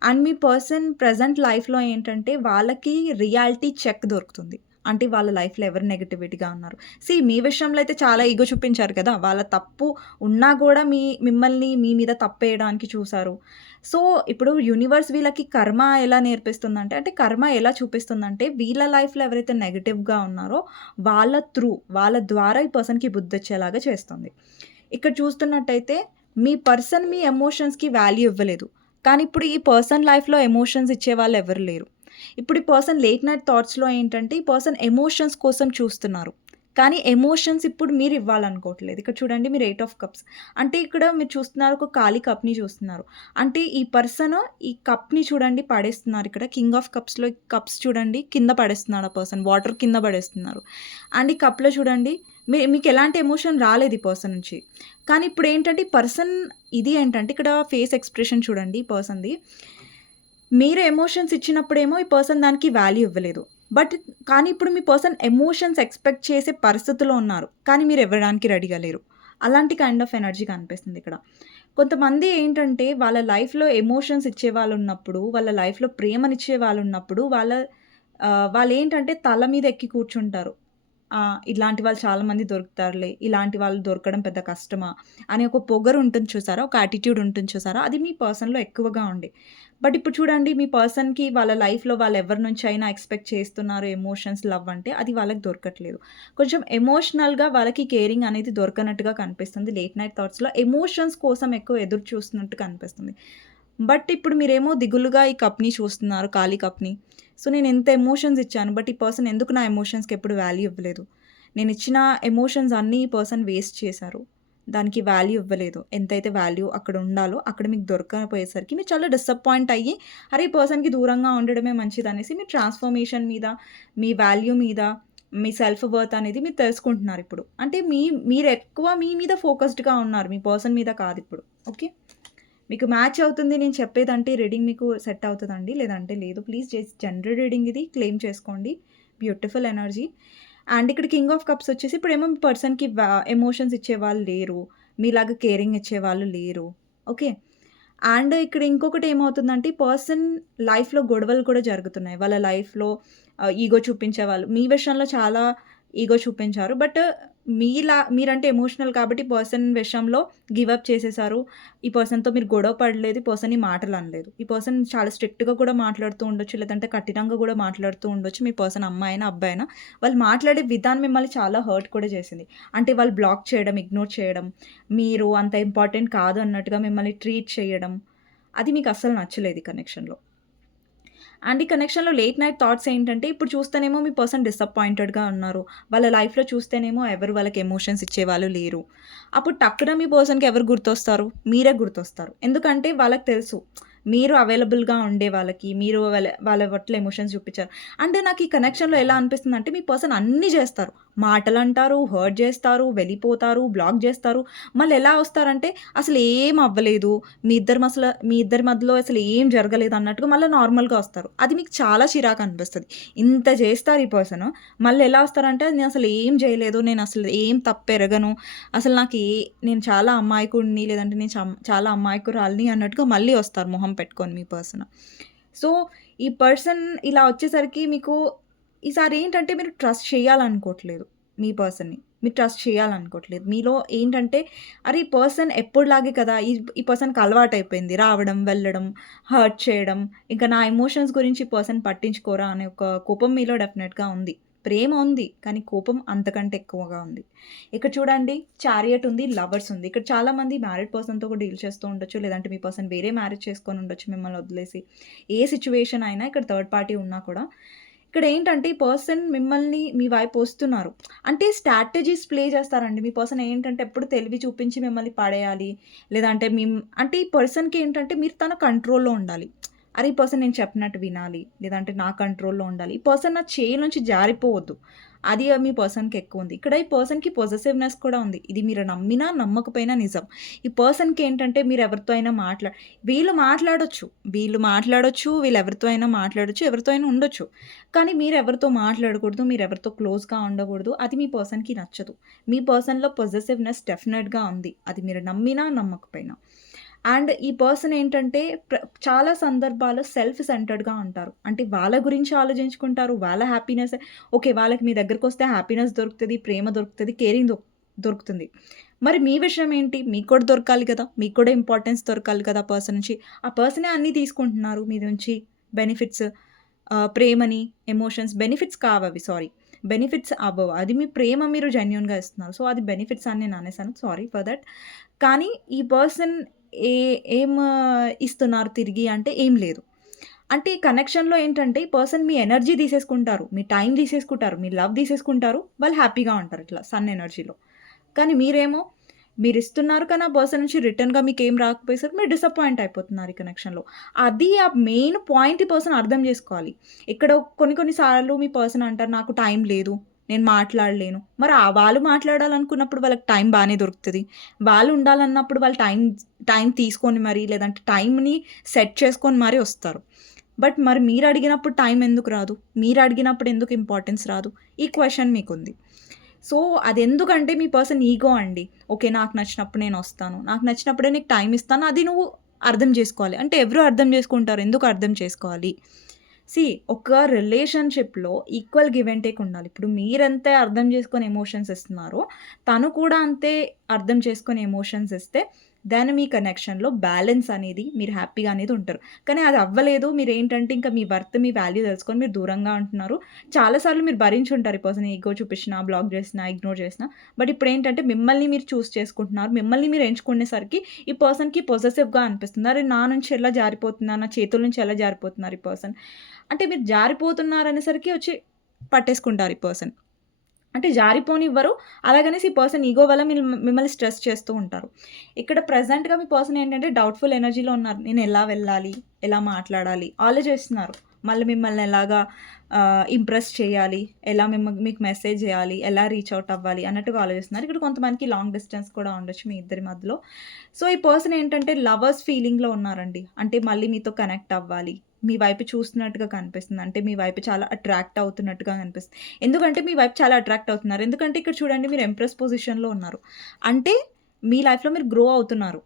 అండ్ మీ పర్సన్ ప్రెజెంట్ లైఫ్‌లో ఏంటంటే వాళ్ళకి రియాలిటీ చెక్ దొరుకుతుంది. అంటే వాళ్ళ లైఫ్‌లో ఎవరు నెగటివిటీగా ఉన్నారు. మీ విషయంలో అయితే చాలా ఇగో చూపించారు కదా! వాళ్ళ తప్పు ఉన్నా గూడా మిమ్మల్ని మీ మీద తప్పేయడానికి చూసారు. సో, ఇప్పుడు యూనివర్స్ వీళ్ళకి కర్మ ఎలా నేర్పిస్తుందంటే, అంటే కర్మ ఎలా చూపిస్తుందంటే, వీళ్ళ లైఫ్‌లో ఎవరైతే నెగెటివ్‌గా ఉన్నారో వాళ్ళ ద్వారా ఈ పర్సన్‌కి బుద్ధొచ్చేలాగా చేస్తుంది. ఇక్కడ చూస్తున్నట్టయితే మీ పర్సన్ మీ ఎమోషన్స్‌కి వాల్యూ ఇవ్వలేదు. కానీ ఇప్పుడు ఈ పర్సన్ లైఫ్‌లో ఎమోషన్స్ ఇచ్చేవాళ్ళు ఎవరు లేరు. ఇప్పుడు ఈ పర్సన్ లేట్ నైట్ థాట్స్‌లో ఏంటంటే, ఈ పర్సన్ ఎమోషన్స్ కోసం చూస్తున్నారు. కానీ ఎమోషన్స్ ఇప్పుడు మీరు ఇవ్వాలనుకోవట్లేదు. ఇక్కడ చూడండి మీరు 8 ఆఫ్ కప్స్. అంటే ఇక్కడ మీరు చూస్తున్నారు ఒక ఖాళీ కప్‌ని చూస్తున్నారు. అంటే ఈ పర్సన్ ఈ కప్‌ని చూడండి పడేస్తున్నారు ఇక్కడ. కింగ్ ఆఫ్ కప్స్‌లో కప్స్ చూడండి కింద పడేస్తున్నాడు ఆ పర్సన్. వాటర్ కింద పడేస్తున్నారు. అండ్ ఈ కప్‌లో చూడండి మీకు ఎలాంటి ఎమోషన్ రాలేదు ఈ పర్సన్ నుంచి. కానీ ఇప్పుడేంటంటే ఈ పర్సన్ ఇది ఏంటంటే ఇక్కడ ఫేస్ ఎక్స్‌ప్రెషన్ చూడండి ఈ పర్సన్‌ది. మీరు ఎమోషన్స్ ఇచ్చినప్పుడేమో ఈ పర్సన్ దానికి వాల్యూ ఇవ్వలేదు. కానీ ఇప్పుడు మీ పర్సన్ ఎమోషన్స్ ఎక్స్‌పెక్ట్ చేసే పరిస్థితిలో ఉన్నారు. కానీ మీరు ఇవ్వడానికి రెడీగా లేరు. అలాంటి కైండ్ ఆఫ్ ఎనర్జీ కనిపిస్తుంది ఇక్కడ. కొంతమంది ఏంటంటే వాళ్ళ లైఫ్‌లో ఎమోషన్స్ ఇచ్చేవాళ్ళున్నప్పుడు, వాళ్ళ లైఫ్‌లో ప్రేమనిచ్చే వాళ్ళున్నప్పుడు వాళ్ళేంటంటే తల మీద ఎక్కి కూర్చుంటారు. ఇలాంటి వాళ్ళు చాలామంది దొరుకుతారులే. ఇలాంటి వాళ్ళు దొరకడం పెద్ద కష్టమా? అని ఒక పొగరు ఉంటుంది చూసారా? ఒక యాటిట్యూడ్ ఉంటుంది చూసారా? అది మీ పర్సన్‌లో ఎక్కువగా ఉంది. బట్ ఇప్పుడు చూడండి మీ పర్సన్‌కి వాళ్ళ లైఫ్‌లో వాళ్ళు ఎవరి నుంచైనా ఎక్స్‌పెక్ట్ చేస్తున్నారు ఎమోషన్స్, లవ్ అంటే అది వాళ్ళకి దొరకట్లేదు. కొంచెం ఎమోషనల్‌గా వాళ్ళకి కేరింగ్ అనేది దొరకనట్టుగా కనిపిస్తుంది. లేట్ నైట్ థాట్స్‌లో ఎమోషన్స్ కోసం ఎక్కువ ఎదురు చూస్తున్నట్టు కనిపిస్తుంది. బట్ ఇప్పుడు మీరేమో దిగులుగా ఈ కప్‌ని చూస్తున్నారు, ఖాళీ కప్‌ని. సో, నేనింత ఎమోషన్స్ ఇచ్చాను. బట్ ఈ పర్సన్ ఎందుకు నా ఎమోషన్స్‌కి ఎప్పుడు వాల్యూ ఇవ్వలేదు. నేనిచ్చిన ఎమోషన్స్ అన్నీ ఈ పర్సన్ వేస్ట్ చేశారు. దానికి వాల్యూ ఇవ్వలేదు. ఎంతైతే వాల్యూ అక్కడ ఉండాలో అక్కడ మీకు దొరకకపోయేసరికి మీరు చాలా డిసప్పాయింట్ అయ్యి, అరే! ఈ పర్సన్‌కి దూరంగా ఉండడమే మంచిదనేసి మీ ట్రాన్స్‌ఫర్మేషన్ మీద, మీ వాల్యూ మీద, మీ సెల్ఫ్ వర్త్ అనేది మీరు తెలుసుకుంటున్నారిప్పుడు. అంటే మీరెక్కువ మీ మీద ఫోకస్డ్‌గా ఉన్నారు. మీ పర్సన్ మీద కాదిప్పుడు. ఓకే. మీకు మ్యాచ్ అవుతుంది నేను చెప్పేదంటే రీడింగ్ మీకు సెట్ అవుతదండి. లేదంటే లేదు. ప్లీజ్ జనరల్ రీడింగ్ ఇది క్లెయిమ్ చేసుకోండి. Beautiful energy. అండ్ ఇక్కడ కింగ్ ఆఫ్ కప్స్ వచ్చేసి ఇప్పుడేమో మీ పర్సన్‌కి ఎమోషన్స్ ఇచ్చేవాళ్ళు లేరు. మీలాగా కేరింగ్ ఇచ్చేవాళ్ళు లేరు. ఓకే. అండ్ ఇక్కడ ఇంకొకటి ఏమవుతుందంటే ఈ పర్సన్ లైఫ్‌లో గొడవలు కూడా జరుగుతున్నాయి. వాళ్ళ లైఫ్‌లో ఈగో చూపించేవాళ్ళు. మీ విషయంలో చాలా ఈగో చూపించారు. బట్ మీరంటే ఎమోషనల్ కాబట్టి పర్సన్ విషయంలో గివ్ అప్ చేసేసారు. ఈ పర్సన్‌తో మీరు గొడవ పడలేదు. ఈ పర్సన్‌ని మాటలు అనలేదు. ఈ పర్సన్ చాలా స్ట్రిక్ట్‌గా కూడా మాట్లాడుతూ ఉండొచ్చు. లేదంటే కఠినంగా కూడా మాట్లాడుతూ ఉండొచ్చు. మీ పర్సన్ అమ్మాయైనా, అబ్బాయైనా. వాళ్ళు మాట్లాడే విధానం మిమ్మల్ని చాలా హర్ట్ కూడా చేసింది. అంటే వాళ్ళు బ్లాక్ చేయడం, ఇగ్నోర్ చేయడం, మీరు అంత ఇంపార్టెంట్ కాదు అన్నట్టుగా మిమ్మల్ని ట్రీట్ చేయడం, అది మీకు అస్సలు నచ్చలేదు ఈ కనెక్షన్‌లో. అండ్ ఈ కనెక్షన్‌లో లేట్ నైట్ థాట్స్ ఏంటంటే, ఇప్పుడు చూస్తేనేమో మీ పర్సన్ డిసప్పాయింటెడ్‌గా ఉన్నారు. వాళ్ళ లైఫ్‌లో చూస్తేనేమో ఎవరు వాళ్ళకి ఎమోషన్స్ ఇచ్చేవాళ్ళు లేరు. అప్పుడు టక్కున మీ పర్సన్‌కి ఎవరు గుర్తొస్తారు? మీరే గుర్తొస్తారు. ఎందుకంటే వాళ్ళకి తెలుసు. మీరు అవైలబుల్‌గా ఉండే వాళ్ళకి, మీరు వాళ్ళ పట్ల ఎమోషన్స్ చూపించారు. అంటే నాకు ఈ కనెక్షన్‌లో ఎలా అనిపిస్తుందంటే, మీ పర్సన్ అన్నీ చేస్తారు. మాటలంటారు, హర్ట్ చేస్తారు, వెళ్ళిపోతారు, బ్లాక్ చేస్తారు. మళ్ళీ ఎలా వస్తారంటే, అసలు ఏం అవ్వలేదు. మీ ఇద్దరి మధ్యలో అసలు ఏం జరగలేదు అన్నట్టుగా మళ్ళా నార్మల్‌గా వస్తారు. అది మీకు చాలా చిరాకు అనిపిస్తది. ఇంత చేస్తారు ఈ పర్సన్. మళ్ళీ ఎలా వస్తారంటే, నేను అసలు ఏం చేయలేదు. నేను అసలు ఏం తప్పెరగను. అసలు నేను చాలా అమాయకుడిని, లేదంటే నేను చాలా అమాయకురాలిని అన్నట్టుగా మళ్ళీ వస్తారు మొహం పెట్టుకొని మీ పర్సన్. సో, ఈ పర్సన్ ఇలా వచ్చేసరికి మీకు ఈసారి ఏంటంటే మీరు ట్రస్ట్ చేయాలనుకోవట్లేదు మీ పర్సన్‌ని. మీరు ట్రస్ట్ చేయాలనుకోవట్లేదు. మీలో ఏంటంటే, అరే! ఈ పర్సన్ ఎప్పుడులాగే కదా! ఈ పర్సన్‌కి అలవాటయిపోయింది. రావడం, వెళ్ళడం, హర్ట్ చేయడం. ఇంకా నా ఎమోషన్స్ గురించి ఈ పర్సన్ పట్టించుకోరా అనే ఒక కోపం మీలో డెఫినెట్‌గా ఉంది. ప్రేమ ఉంది. కానీ కోపం అంతకంటే ఎక్కువగా ఉంది. ఇక్కడ చూడండి, చారియట్ ఉంది, లవర్స్ ఉంది. ఇక్కడ చాలామంది మ్యారీడ్ పర్సన్‌తో కూడా డీల్ చేస్తూ ఉండొచ్చు. లేదంటే మీ పర్సన్ వేరే మ్యారేజ్ చేసుకొని ఉండొచ్చు మిమ్మల్ని వదిలేసి. ఏ సిట్యుయేషన్ అయినా ఇక్కడ థర్డ్ పార్టీ ఉన్నా కూడా ఇక్కడేంటంటే ఈ పర్సన్ మిమ్మల్ని మీ వైపు వస్తున్నారు. అంటే స్ట్రాటజీస్ ప్లే చేస్తారండి. మీ పర్సన్ ఏంటంటే ఎప్పుడు తెలివి చూపించి మిమ్మల్ని పడేయాలి. లేదంటే అంటే ఈ పర్సన్‌కి ఏంటంటే మీరు తన కంట్రోల్‌లో ఉండాలి. అరే! ఈ పర్సన్ నేను చెప్పినట్టు వినాలి. లేదంటే నా కంట్రోల్‌లో ఉండాలి. ఈ పర్సన్ నా చేయి నుంచి జారిపోవద్దు. అది మీ పర్సన్‌కి ఎక్కువుంది. ఇక్కడ ఈ పర్సన్‌కి పొసెసివ్‌నెస్ కూడా ఉంది. ఇది మీరు నమ్మినా, నమ్మకపోయినా నిజం. ఈ పర్సన్‌కి ఏంటంటే మీరు ఎవరితో అయినా వీళ్ళు మాట్లాడొచ్చు. వీళ్ళెవరితో అయినా మాట్లాడొచ్చు. ఎవరితో అయినా ఉండొచ్చు. కానీ మీరెవరితో మాట్లాడకూడదు. మీరెవరితో క్లోజ్‌గా ఉండకూడదు. అది మీ పర్సన్‌కి నచ్చదు. మీ పర్సన్‌లో పొసెసివ్‌నెస్ డెఫినెట్‌గా ఉంది. అది మీరు నమ్మినా, నమ్మకపోయినా. అండ్ ఈ పర్సన్ ఏంటంటే చాలా సందర్భాల్లో సెల్ఫ్ సెంటర్డ్‌గా ఉంటారు. అంటే వాళ్ళ గురించి ఆలోచించుకుంటారు. వాళ్ళ హ్యాపీనెస్ ఓకే. వాళ్ళకి మీ దగ్గరకొస్తే హ్యాపీనెస్ దొరుకుతది, ప్రేమ దొరుకుతది, కేరింగ్ దొరుకుతుంది. మరి మీ విషయం ఏంటి? మీకు కూడా దొరకాలి కదా! మీకు కూడా ఇంపార్టెన్స్ దొరకాలి కదా! ఆ పర్సన్ నుంచి. ఆ పర్సనే అన్నీ తీసుకుంటున్నారు మీ నుంచి బెనిఫిట్స్. ప్రేమని, ఎమోషన్స్ బెనిఫిట్స్ కావవి సారీ. బెనిఫిట్స్ అవ్వవు. అది మీ ప్రేమ మీరు జెన్యూన్‌గా ఇస్తున్నారు. సో, అది బెనిఫిట్స్ అని నేను అనేసాను. Sorry for that. కానీ ఈ పర్సన్ ఏ ఏం ఇస్తున్నారు తిరిగి అంటే ఏం లేదు. అంటే ఈ కనెక్షన్‌లో ఏంటంటే ఈ పర్సన్ మీ ఎనర్జీ తీసేసుకుంటారు. మీ టైం తీసేసుకుంటారు. మీ లవ్ తీసేసుకుంటారు. వాళ్ళు హ్యాపీగా ఉంటారు ఇట్లా సన్ ఎనర్జీలో. కానీ మీరేమో మీరిస్తున్నారు కానీ ఆ పర్సన్ నుంచి రిటర్న్‌గా మీకేం రాకపోయేసరికి మీరు డిసప్పాయింట్ అయిపోతున్నారు ఈ కనెక్షన్‌లో. అది ఆ మెయిన్ పాయింట్ ఈ పర్సన్ అర్థం చేసుకోవాలి. ఇక్కడ కొన్ని కొన్ని సార్లు మీ పర్సన్ అంటారు నాకు టైం లేదు. నేను మాట్లాడలేను. మరి వాళ్ళు మాట్లాడాలనుకున్నప్పుడు వాళ్ళకి టైం బానే దొరుకుతది. వాళ్ళు ఉండాలన్నప్పుడు వాళ్ళు టైం తీసుకొని మరి లేదంటే టైంని సెట్ చేసుకొని మరి వస్తారు. బట్ మరి మీరడిగినప్పుడు టైం ఎందుకు రాదు? మీరడిగినప్పుడు ఎందుకు ఇంపార్టెన్స్ రాదు? ఈ క్వెషన్ మీకుంది. సో, అదెందుకంటే మీ పర్సన్ ఈగో అండి. ఓకే. నాకు నచ్చినప్పుడు నేనొస్తాను. నాకు నచ్చినప్పుడే నీకు టైమ్ ఇస్తాను. అది నువ్వు అర్థం జేసుకోవాలి. అంటే ఎవరు అర్థం జేసుకుంటారు. ఎందుకు అర్థం చేసుకోవాలి? ఒక రిలేషన్‌షిప్‌లో ఈక్వల్ గివ్ అండ్ టేక్ ఉండాలి. ఇప్పుడు మీరెంత అర్థం చేసుకొని ఎమోషన్స్ ఇస్తున్నారో, తను కూడా అంతే అర్థం చేసుకొని ఎమోషన్స్ ఇస్తే, దెన్ మీ కనెక్షన్‌లో బ్యాలెన్స్ అనేది మీరు హ్యాపీగా అనేది ఉంటారు. కానీ అది అవ్వలేదు. మీరేంటంటే ఇంకా మీ వర్త్, మీ వాల్యూ తెలుసుకొని మీరు దూరంగా ఉంటున్నారు. చాలా సార్లు మీరు భరించుంటారు. ఈ పర్సన్ ఈగో చూపించినా, బ్లాక్ చేసినా, ఇగ్నోర్ చేసినా. బట్ ఇప్పుడేంటంటే మిమ్మల్ని మీరు చేసుకుంటున్నారు. మిమ్మల్ని మీరు ఎంచుకునేసరికి ఈ పర్సన్‌కి పొసెసివ్‌గా అనిపిస్తుంది. అరే! నా నుంచి ఎలా జారిపోతున్నారు, నా చేతుల నుంచి ఎలా జారిపోతున్నారు ఈ పర్సన్. అంటే మీరు జారిపోతున్నారనేసరికి వచ్చి పట్టేసుకుంటారు ఈ పర్సన్. అంటే జారిపోనివ్వరు. అలాగనేసి ఈ పర్సన్ ఈగో వల్ల మిమ్మల్ని స్ట్రెస్ చేస్తూ ఉంటారు. ఇక్కడ ప్రెజెంట్‌గా మీ పర్సన్ ఏంటంటే డౌట్‌ఫుల్ ఎనర్జీలో ఉన్నారు. నేను ఎలా వెళ్ళాలి? ఎలా మాట్లాడాలి? ఆలోచిస్తున్నారు. మళ్ళీ మిమ్మల్ని ఎలాగా ఇంప్రెస్ చేయాలి? ఎలా మీకు మెసేజ్ చేయాలి? ఎలా రీచ్ ఔట్ అవ్వాలి? అన్నట్టుగా ఆలోచిస్తున్నారు. ఇక్కడ కొంతమందికి లాంగ్ డిస్టెన్స్ కూడా ఉండొచ్చు మీ ఇద్దరి మధ్యలో. సో, ఈ పర్సన్ ఏంటంటే లవర్స్ ఫీలింగ్‌లో ఉన్నారండి. అంటే మళ్ళీ మీతో కనెక్ట్ అవ్వాలి. మీ వైపు చూస్తున్నట్టుగా కనిపిస్తుంది. అంటే మీ వైపు చాలా అట్రాక్ట్ అవుతున్నట్టుగా కనిపిస్తుంది. ఎందుకంటే మీ వైపు చాలా అట్రాక్ట్ అవుతున్నారు. ఎందుకంటే ఇక్కడ చూడండి మీరు ఎంప్రెస్ పొజిషన్‌లో ఉన్నారు. అంటే మీ లైఫ్‌లో మీరు గ్రో అవుతున్నారు.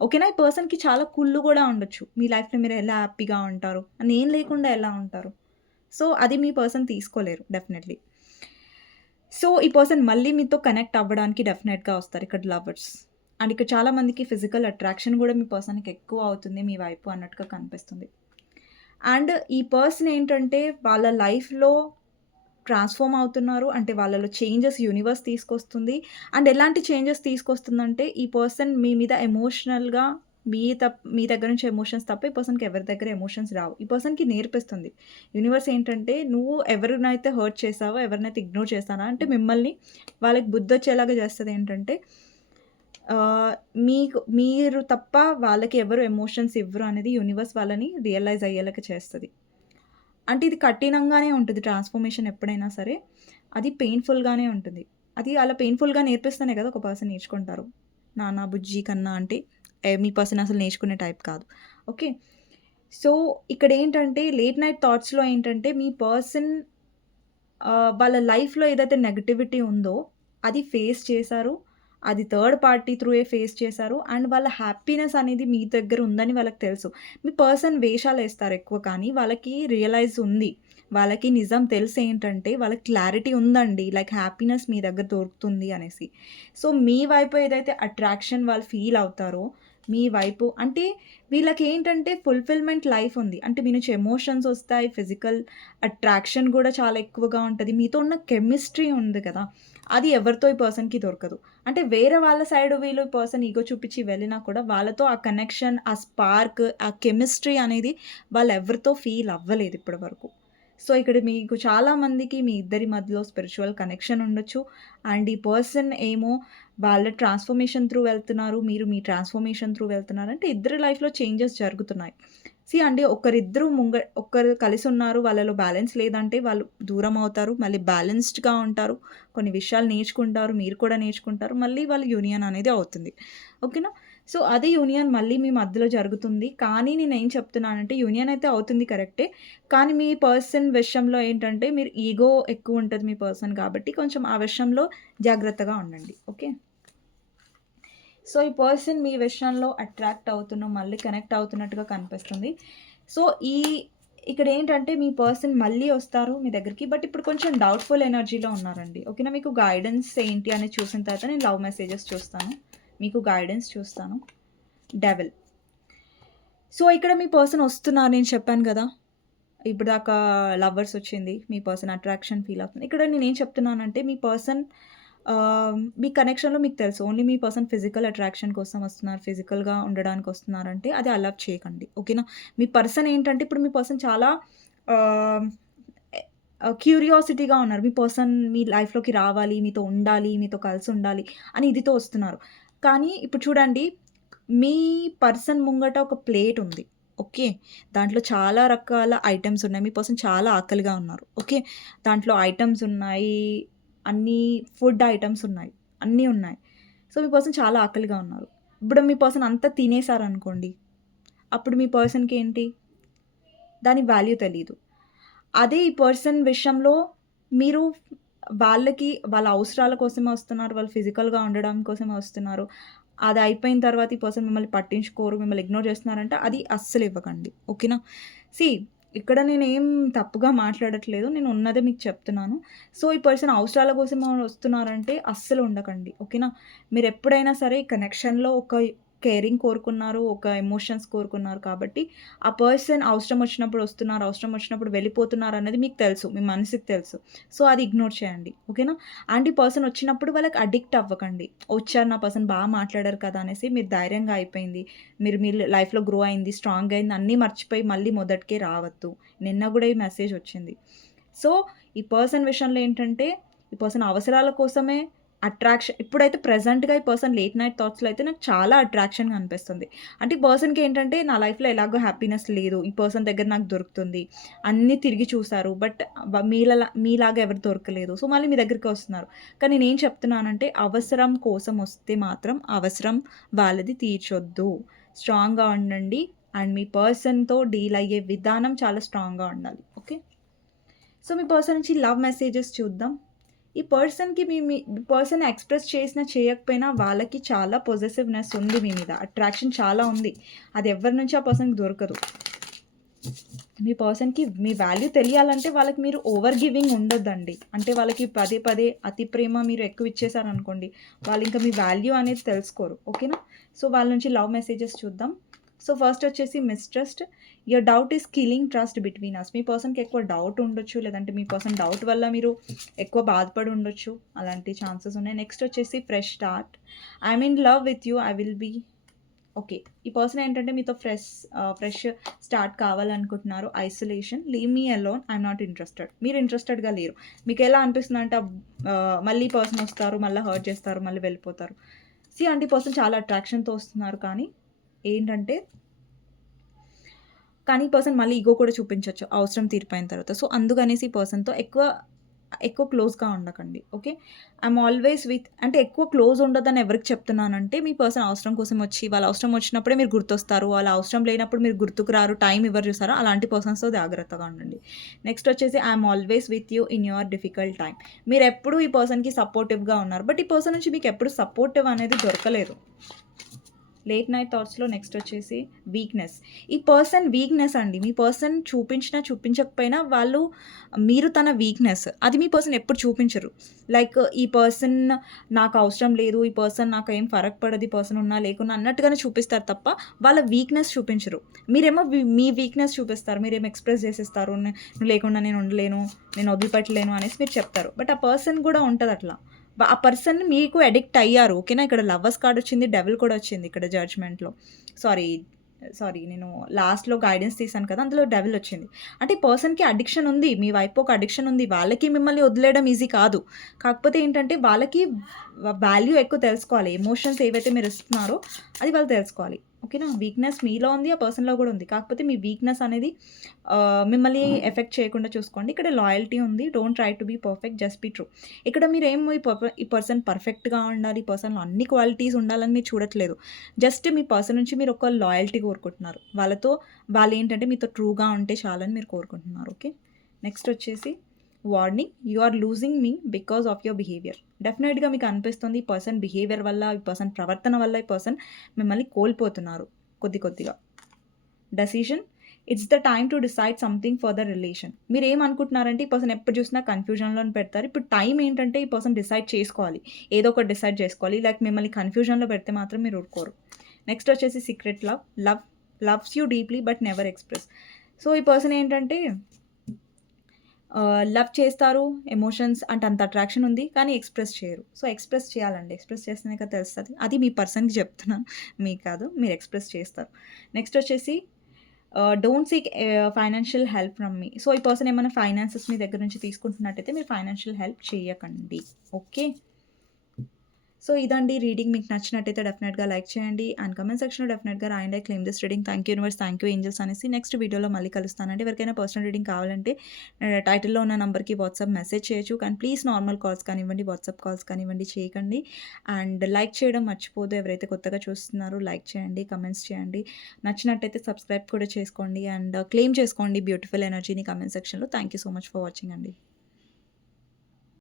ఓకేనా? ఈ పర్సన్‌కి చాలా కుళ్ళు గూడా ఉండొచ్చు. మీ లైఫ్‌లో మీరు ఎలా హ్యాపీగా ఉంటారు? నేను లేకుండా ఎలా ఉంటారు? సో, అది మీ పర్సన్ తీసుకోలేరు డెఫినెట్‌లీ. సో, ఈ పర్సన్ మళ్ళీ మీతో కనెక్ట్ అవ్వడానికి డెఫినెట్‌గా వస్తారు ఇక్కడ లవర్స్. అండ్ ఇక్కడ చాలా మందికి ఫిజికల్ అట్రాక్షన్ గూడా మీ పర్సన్‌కి ఎక్కువ అవుతుంది మీ వైపు అన్నట్టుగా కనిపిస్తుంది. అండ్ ఈ పర్సన్ ఏంటంటే వాళ్ళ లైఫ్‌లో ట్రాన్స్‌ఫార్మ్ అవుతున్నారు. అంటే వాళ్ళలో చేంజెస్ యూనివర్స్ తీసుకొస్తుంది. అండ్ ఎలాంటి చేంజెస్ తీసుకొస్తుందంటే ఈ పర్సన్ మీ మీద ఎమోషనల్‌గా మీ దగ్గర నుంచి ఎమోషన్స్ తప్ప ఈ పర్సన్‌కి ఎవరి దగ్గర ఎమోషన్స్ రావు. ఈ పర్సన్‌కి నేర్పిస్తుంది. యూనివర్స్ ఏంటంటే నువ్వు ఎవరినైతే హర్ట్ చేశావో, ఎవరినైతే ఇగ్నోర్ చేశానో అంటే మిమ్మల్ని వాళ్ళకి బుద్ధొచ్చేలాగా చేస్తదేంటంటే మీరు తప్ప వాళ్ళకి ఎవరు ఎమోషన్స్ ఇవ్వరు అనేది యూనివర్స్ వాళ్ళని రియలైజ్ అయ్యేలాగా చేస్తది. అంటే ఇది కఠినంగానే ఉంటది ట్రాన్స్‌ఫర్మేషన్ ఎప్పుడైనా సరే. అది పెయిన్‌ఫుల్‌గానే ఉంటుంది. అది అలా పెయిన్‌ఫుల్‌గా నేర్పిస్తేనే కదా ఒక పర్సన్ నేర్చుకుంటారు. నాన్న, బుజ్జి, కన్నా అంటే మీ పర్సన్ అసలు నేర్చుకునే టైప్ కాదు. ఓకే. సో, ఇక్కడేంటంటే లేట్ నైట్ థాట్స్‌లో ఏంటంటే మీ పర్సన్ వాళ్ళ లైఫ్‌లో ఏదైతే నెగటివిటీ ఉందో అది ఫేస్ చేశారు. అది థర్డ్ పార్టీ త్రూయే ఫేస్ చేశారు. అండ్ వాళ్ళ హ్యాపీనెస్ అనేది మీ దగ్గర ఉందని వాళ్ళకి తెలుసు. మీ పర్సన్ వేషాలేస్తారు ఎక్కువ కానీ వాళ్ళకి రియలైజ్ ఉంది. వాళ్ళకి నిజం తెలిసేంటంటే వాళ్ళకి క్లారిటీ ఉందండి. లైక్ హ్యాపీనెస్ మీ దగ్గర దొరుకుతుంది అనేసి. సో, మీ వైపు ఏదైతే అట్రాక్షన్ వాళ్ళు ఫీల్ అవుతారో మీ వైపు అంటే వీళ్ళకేంటంటే ఫుల్‌ఫిల్‌మెంట్ లైఫ్ ఉంది. అంటే మీ నుంచి ఎమోషన్స్ ఒస్తాయి. ఫిజికల్ అట్రాక్షన్ గూడా చాలా ఎక్కువగా ఉంటది. మీతో ఉన్న కెమిస్ట్రీ ఉంది కదా! అది ఎవరితో ఈ పర్సన్‌కి దొరకదు. అంటే వేరే వాళ్ళ సైడ్ వీళ్ళు పర్సన్ ఇగో చూపిచ్చి వెళ్ళినా కూడా వాళ్ళతో ఆ కనెక్షన్, ఆ స్పార్క్, ఆ కెమిస్ట్రీ అనేది వాళ్ళెవరితో ఫీల్ అవ్వలేదు ఇప్పటి వరకు. సో, ఇక్కడ మీకు చాలా మందికి మీ ఇద్దరి మధ్యలో స్పిరిచ్యువల్ కనెక్షన్ ఉండొచ్చు. అండ్ ఈ పర్సన్ ఏమో వాళ్ళ ట్రాన్స్‌ఫర్మేషన్ త్రూ వెళ్తున్నారు. మీరు మీ ట్రాన్స్‌ఫర్మేషన్ త్రూ వెళ్తున్నారు. అంటే ఇద్దరి లైఫ్‌లో చేంజెస్ జరుగుతున్నాయి. అండి ఒక్కరు కలిసున్నారు. వాళ్ళలో బ్యాలెన్స్ లేదంటే వాళ్ళు దూరం అవుతారు. మళ్ళీ బ్యాలెన్స్డ్‌గా ఉంటారు. కొన్ని విషయాలు నేర్చుకుంటారు. మీరు కూడా నేర్చుకుంటారు. మళ్ళీ వాళ్ళ యూనియన్ అనేది అవుతుంది. ఓకేనా? సో, అదే యూనియన్ మళ్ళీ మీ మధ్యలో జరుగుతుంది. కానీ నేనేం చెప్తున్నానంటే యూనియన్ అయితే అవుతుంది కరెక్టే. కానీ మీ పర్సన్ విషయంలో ఏంటంటే మీరు ఈగో ఎక్కువుంటది మీ పర్సన్ కాబట్టి కొంచెం ఆ విషయంలో జాగ్రత్తగా ఉండండి. ఓకే. సో, ఈ పర్సన్ మీ విషయంలో అట్రాక్ట్ మళ్ళీ కనెక్ట్ అవుతున్నట్టుగా కనిపిస్తుంది. సో, ఇక్కడేంటంటే మీ పర్సన్ మళ్ళీ వస్తారు మీ దగ్గరికి. బట్ ఇప్పుడు కొంచెం డౌట్‌ఫుల్ ఎనర్జీలో ఉన్నారండి. ఓకేనా? మీకు గైడెన్స్ ఏంటి అనేది చూసిన తర్వాత నేను లవ్ మెసేజెస్ చూస్తాను. మీకు గైడెన్స్ చూస్తాను. డెవిల్. సో, ఇక్కడ మీ పర్సన్ వస్తున్నారు నేను చెప్పాను గదా! ఇప్పటిదాకా లవర్స్ వచ్చింది. మీ పర్సన్ అట్రాక్షన్ ఫీల్ అవుతుంది. ఇక్కడ నేనేం చెప్తున్నానంటే మీ పర్సన్ మీ కనెక్షన్‌లో మీకు తెలుసు. ఓన్లీ మీ పర్సన్ ఫిజికల్ అట్రాక్షన్ కోసం వస్తున్నారు. ఫిజికల్‌గా ఉండడానికి వస్తున్నారంటే అది అలౌ చేయకండి. ఓకేనా? మీ పర్సన్ ఏంటంటే ఇప్పుడు మీ పర్సన్ చాలా ఆహ్, క్యూరియాసిటీగా ఉన్నారు. మీ పర్సన్ మీ లైఫ్‌లోకి రావాలి, మీతో ఉండాలి, మీతో కలిసి ఉండాలి అని ఇదితో వస్తున్నారు. కానీ ఇప్పుడు చూడండి మీ పర్సన్ ముంగట ఒక ప్లేట్ ఉంది. ఓకే. దాంట్లో చాలా రకాల ఐటెమ్స్ ఉన్నాయి. మీ పర్సన్ చాలా ఆకలిగా ఉన్నారు. ఓకే. దాంట్లో ఐటెమ్స్ ఉన్నాయి. అన్నీ ఫుడ్ ఐటెమ్స్ ఉన్నాయి. అన్నీ ఉన్నాయి. సో, మీ పర్సన్ చాలా ఆకలిగా ఉన్నారు. ఇప్పుడు మీ పర్సన్ అంతా తినేసారనుకోండి. అప్పుడు మీ పర్సన్‌కి ఏంటి? దాని వాల్యూ తెలీదు. అదే ఈ పర్సన్ విషయంలో మీరు వాళ్ళ అవసరాల కోసమే వస్తున్నారు. వాళ్ళు ఫిజికల్‌గా ఉండడం కోసమే వస్తున్నారు. అది అయిపోయిన తర్వాత ఈ పర్సన్ మిమ్మల్ని పట్టించుకోరు, మిమ్మల్ని ఇగ్నోర్ చేస్తున్నారంటే అది అస్సలు ఇవ్వకండి. ఓకేనా? సీ ఇక్కడ నేనేం తప్పుగా మాట్లాడట్లేదు. నేను ఉన్నదే మీకు చెప్తున్నాను. సో, ఈ పర్సన్ అవసరాల కోసం వస్తున్నారంటే అస్సలు ఉండకండి. ఓకేనా? మీరెప్పుడైనా సరే కనెక్షన్‌లో ఒక కేరింగ్ కోరుకున్నారు, ఒక ఎమోషన్స్ కోరుకున్నారు కాబట్టి, ఆ పర్సన్ అవసరం వచ్చినప్పుడు వస్తున్నారు, అవసరం వచ్చినప్పుడు వెళ్ళిపోతున్నారు అన్నది మీకు తెలుసు. మీ మనసుకి తెలుసు. సో, అది ఇగ్నోర్ చేయండి. ఓకేనా? అండ్ ఈ పర్సన్ వచ్చినప్పుడు వాళ్ళకి అడిక్ట్ అవ్వకండి. వచ్చారు నా పర్సన్ మాట్లాడారు కదా! అనేసి మీరు ధైర్యంగా అయిపోయింది. మీ లైఫ్‌లో గ్రో అయింది, స్ట్రాంగ్ అయింది అన్నీ మర్చిపోయి మళ్ళీ మొదటికే రావద్దు. నిన్న గూడా ఈ మెసేజ్ వచ్చింది. సో, ఈ పర్సన్ విషయంలో ఏంటంటే, ఈ పర్సన్ అవసరాల కోసమే ఇప్పుడైతే ప్రెజెంట్‌గా ఈ పర్సన్ లేట్ నైట్ థాట్స్‌లో అయితే నాకు చాలా అట్రాక్షన్‌గా అనిపిస్తుంది. అంటే ఈ పర్సన్‌కి ఏంటంటే నా లైఫ్‌లో ఎలాగో హ్యాపీనెస్ లేదు. ఈ పర్సన్ దగ్గర నాకు దొరుకుతుంది. అన్నీ తిరిగి చూసారు. బట్ మీలాగా ఎవరు దొరకలేదు. సో, మళ్ళీ మీ దగ్గరికి వస్తున్నారు. కానీ నేనేం చెప్తున్నానంటే అవసరం కోసం వస్తే మాత్రం అవసరం వాళ్ళది తీర్చొద్దు. స్ట్రాంగ్‌గా ఉండండి. అండ్ మీ పర్సన్‌తో డీల్ అయ్యే విధానం చాలా స్ట్రాంగ్‌గా ఉండాలి. ఓకే. సో, మీ పర్సన్ నుంచి లవ్ మెసేజెస్ చూద్దాం. ఈ పర్సన్‌కి మీ పర్సన్ ఎక్స్‌ప్రెస్ చేసినా, చేయకపోయినా వాళ్ళకి చాలా పొసెసివ్‌నెస్ ఉంది మీ మీద. అట్రాక్షన్ చాలా ఉంది. అది ఎవ్వరి నుంచి ఆ పర్సన్‌కి దొరకదు. మీ పర్సన్‌కి మీ వాల్యూ తెలియాలంటే వాళ్ళకి మీరు ఓవర్ గివింగ్ ఉండొద్దండి. అంటే వాళ్ళకి పదే పదే అతి ప్రేమ మీరు ఎక్కువ ఇచ్చేసారనుకోండి, వాళ్ళింక మీ వాల్యూ అనేది తెలుసుకోరు. ఓకేనా? సో, వాళ్ళ నుంచి లవ్ మెసేజెస్ చూద్దాం. సో, ఫస్ట్ వచ్చేసి mistrust. Your doubt is killing trust between us. మీ పర్సన్‌కి ఎక్కువ డౌట్ ఉండొచ్చు. లేదంటే మీ పర్సన్ డౌట్ వల్ల మీరు ఎక్కువ బాధపడి ఉండొచ్చు. అలాంటి ఛాన్సెస్ ఉన్నాయి. నెక్స్ట్ వచ్చేసి fresh start. I'm in love with you. I will be okay. ఈ పర్సన్ ఏంటంటే మీతో ఫ్రెష్ స్టార్ట్ కావాలనుకుంటున్నారు. Isolation. Leave me alone. I'm not interested. మీరు ఇంట్రెస్టెడ్‌గా లేరు. మీకెలా అనిపిస్తుందంటే మళ్ళీ ఈ పర్సన్ వస్తారు, మళ్ళా హర్ట్ చేస్తారు, మళ్ళీ వెళ్ళిపోతారు. అంటే ఈ పర్సన్ చాలా అట్రాక్షన్‌తో వస్తున్నారు కానీ ఏంటంటే ఈ పర్సన్ మళ్ళీ ఇగో కూడా చూపించొచ్చు అవసరం తీరిపోయిన తర్వాత. సో, అందుకనేసి ఈ పర్సన్‌తో ఎక్కువ క్లోజ్‌గా ఉండకండి. ఓకే. ఐయామ్ ఆల్వేస్ విత్ అంటే ఎక్కువ క్లోజ్ ఉండొద్దని ఎవరికి చెప్తున్నానంటే, మీ పర్సన్ అవసరం కోసం వచ్చి, వాళ్ళ అవసరం వచ్చినప్పుడే మీరు గుర్తొస్తారు. వాళ్ళ అవసరం లేనప్పుడు మీరు గుర్తుకు రారు. టైం ఇవ్వరు చూసారా? అలాంటి పర్సన్స్‌తో జాగ్రత్తగా ఉండండి. నెక్స్ట్ వచ్చేసి I'm always with you in your difficult time. మీరెప్పుడూ ఈ పర్సన్‌కి సపోర్టివ్‌గా ఉన్నారు. బట్ ఈ పర్సన్ నుంచి మీకెప్పుడు సపోర్టివ్ అనేది దొరకలేదు. లేట్ నైట్ థాట్స్‌లో నెక్స్ట్ వచ్చేసి వీక్‌నెస్. ఈ పర్సన్ వీక్‌నెస్ అండి. మీ పర్సన్ చూపించినా, చూపించకపోయినా మీరు తన వీక్‌నెస్ అది మీ పర్సన్ ఎప్పుడు చూపించరు. లైక్ ఈ పర్సన్ నాకు అవసరం లేదు. ఈ పర్సన్ నాకేం ఫరక్ పడదు. ఈ పర్సన్ ఉన్నా, లేకున్నా అన్నట్టుగానే చూపిస్తారు తప్ప వాళ్ళ వీక్‌నెస్ చూపించరు. మీరేమో మీ వీక్‌నెస్ చూపిస్తారు. మీరేమో ఎక్స్‌ప్రెస్ చేసేస్తారు. నువ్వు లేకుండా నేను ఉండలేను. నేను వదిలిపెట్టలేను అనేసి మీరు చెప్తారు. బట్ ఆ పర్సన్ కూడా ఉంటదట్లా. ఆ పర్సన్ మీకు అడిక్ట్ అయ్యారు. ఓకేనా? ఇక్కడ లవర్స్ కార్డ్ వచ్చింది. డెవిల్ కూడా వచ్చింది ఇక్కడ జడ్జ్‌మెంట్‌లో. సారీ, నేను లాస్ట్‌లో గైడెన్స్ తీసాను కదా! అందులో డెవిల్ వచ్చింది. అంటే ఈ పర్సన్‌కి అడిక్షన్ ఉంది. మీ వైపు ఒక అడిక్షన్ ఉంది. వాళ్ళకి మిమ్మల్ని వదిలేయడం ఈజీ కాదు. కాకపోతే ఏంటంటే వాళ్ళకి వాల్యూ ఎక్కువ తెలుసుకోవాలి. ఎమోషన్స్ ఏవైతే మీరు ఇస్తున్నారో అది వాళ్ళు తెలుసుకోవాలి. ఓకేనా? వీక్‌నెస్ మీలో ఉంది. ఆ పర్సన్‌లో కూడా ఉంది. కాకపోతే మీ వీక్‌నెస్ అనేది మిమ్మల్ని ఎఫెక్ట్ చేయకుండా చూసుకోండి. ఇక్కడ లాయల్టీ ఉంది. Don't try to be perfect. Just be true. ఇక్కడ మీరేమో ఈ పర్సన్ పర్ఫెక్ట్‌గా ఉండాలి. ఈ పర్సన్‌లో అన్ని క్వాలిటీస్ ఉండాలని మీరు చూడట్లేదు. జస్ట్ మీ పర్సన్ నుంచి మీరు ఒక లాయల్టీ కోరుకుంటున్నారు. వాళ్ళేంటంటే మీతో ట్రూగా ఉంటే చాలని మీరు కోరుకుంటున్నారు. ఓకే. నెక్స్ట్ వచ్చేసి warning. You are losing me because of your behaviour. డెఫినెట్‌గా మీకు అనిపిస్తుంది ఈ పర్సన్ బిహేవియర్ వల్ల, ఈ పర్సన్ ప్రవర్తన వల్ల ఈ పర్సన్ మిమ్మల్ని కోల్పోతున్నారు కొద్దిగా. Decision. It's the time to decide something for the relation. మీరేమనుకుంటున్నారంటే ఈ పర్సన్ ఎప్పుడు చూసినా కన్‌ఫ్యూజన్‌లోనే పెడతారు. ఇప్పుడు టైం ఏంటంటే ఈ పర్సన్ డిసైడ్ చేసుకోవాలి. ఏదో ఒకటి డిసైడ్ చేసుకోవాలి. లైక్ మిమ్మల్ని కన్‌ఫ్యూజన్‌లో పెడితే మాత్రం మీరు ఊరుకోరు. నెక్స్ట్ వచ్చేసి secret love. Loves you deeply but never express. So, ఈ పర్సన్ ఏంటంటే లవ్ చేస్తారు. ఎమోషన్స్ అంటే అంత అట్రాక్షన్ ఉంది. కానీ ఎక్స్‌ప్రెస్ చేయరు. సో, ఎక్స్‌ప్రెస్ చేయాలండి. ఎక్స్‌ప్రెస్ చేస్తేనే కదా తెలుస్తది. అది మీ పర్సన్‌కి చెప్తున్నాను. మీకు కాదు. మీరు ఎక్స్‌ప్రెస్ చేస్తారు. నెక్స్ట్ వచ్చేసి don't seek financial help from me. So, ఈ పర్సన్ ఏమైనా ఫైనాన్సెస్ మీ దగ్గర నుంచి తీసుకుంటున్నట్టయితే మీరు ఫైనాన్షియల్ హెల్ప్ చేయకండి. ఓకే. సో, ఇదండి రీడింగ్. మీకు నచ్చినట్టయితే డెఫినెట్‌గా లైక్ చేయండి. అండ్ కామెంట్ సెక్షన్‌లో డెఫినెట్‌గా రాయండి. I claim this reading. Thank you universe, thank you angels అనేసి నెక్స్ట్ వీడియోలో మళ్ళీ కలుస్తానండి. ఎవరికైనా పర్సనల్ రీడింగ్ కావాలంటే టైటిల్‌లో ఉన్న నంబర్‌కి వాట్సాప్ మెసేజ్ చేయొచ్చు. కానీ ప్లీజ్ నార్మల్ కాల్స్ కానివ్వండి, వాట్సాప్ కాల్స్ కానివ్వండి చేయకండి. అండ్ లైక్ చేయడం మర్చిపోద్దు. ఎవరైతే కొత్తగా చూస్తున్నారో లైక్ చేయండి, కమెంట్స్ చేయండి. నచ్చినట్టయితే సబ్స్క్రైబ్ కూడా చేసుకోండి. అండ్ క్లెయిమ్ చేసుకోండి బ్యూటిఫుల్ ఎనర్జీని కామెంట్ సెక్షన్‌లో. Thank you so much for watching అండి.